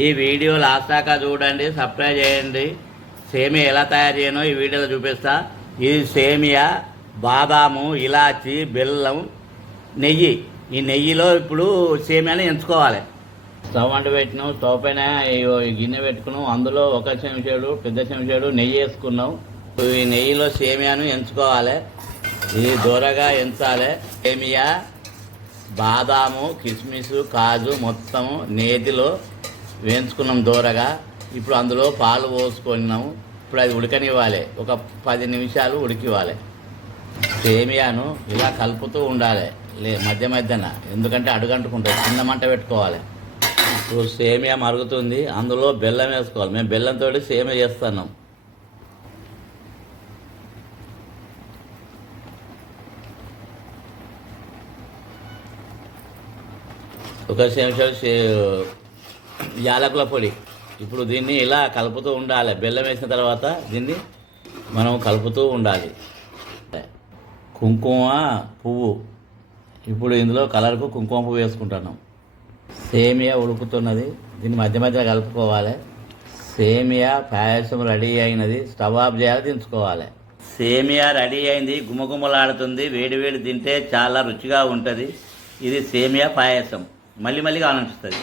ఈ video last దాకా చూడండి సబ్స్క్రైబ్ చేయండి. సేమియా ఎలా తయారు చేయనో ఈ వీడియోలో చూపిస్తా. ఇది సేమియా బాదాము ఇలాచి బెల్లం నెయ్యి. ఈ నెయ్యిలో ఇప్పుడు సేమియాని ఎంచుకోవాలి. స్టవ్ అంటు పెట్టినాం స్టవ్ పైన గిన్నె పెట్టుకున్నాం. అందులో ఒక చెంచాడు పెద్ద చెంచాడు నెయ్యి వేసుకున్నాం. ఈ నెయ్యిలో సేమియాను ఎంచుకోవాలి. ఇది దూరగా ఎంచాలి. సేమియా బాదాము కిస్మిస్ కాజు మొత్తం నేతిలో వేయించుకున్నాం దూరగా. ఇప్పుడు అందులో పాలు పోసుకున్నాము ఇప్పుడు అది ఉడకనివ్వాలి. ఒక పది నిమిషాలు ఉడికివ్వాలి. సేమియాను ఇలా కలుపుతూ ఉండాలి. లే మధ్య మధ్యన. ఎందుకంటే అడుగంటుకుంటుంది. చిన్న మంట పెట్టుకోవాలి. ఇప్పుడు సేమియా మరుగుతుంది. అందులో బెల్లం వేసుకోవాలి. మేము బెల్లంతో సేమియా చేస్తున్నాం. ఒక చెంచాడు సే- యాలకుల పొడి. ఇప్పుడు దీన్ని ఇలా కలుపుతూ ఉండాలి. బెల్లం వేసిన తర్వాత దీన్ని మనం కలుపుతూ ఉండాలి. కుంకుమ పువ్వు. ఇప్పుడు ఇందులో కలర్కు కుంకుమ పువ్వు వేసుకుంటున్నాం. సేమియా ఉడుకుతున్నది. దీన్ని మధ్య మధ్య కలుపుకోవాలి. సేమియా పాయసం రెడీ అయినది. స్టవ్ ఆఫ్ చేయాలి దించుకోవాలి. సేమియా రెడీ అయింది. గుమగుమలాడుతుంది. వేడి వేడి తింటే చాలా రుచిగా ఉంటుంది. ఇది సేమియా పాయసం. మళ్ళీ మళ్ళీ ఆనందిస్తుంది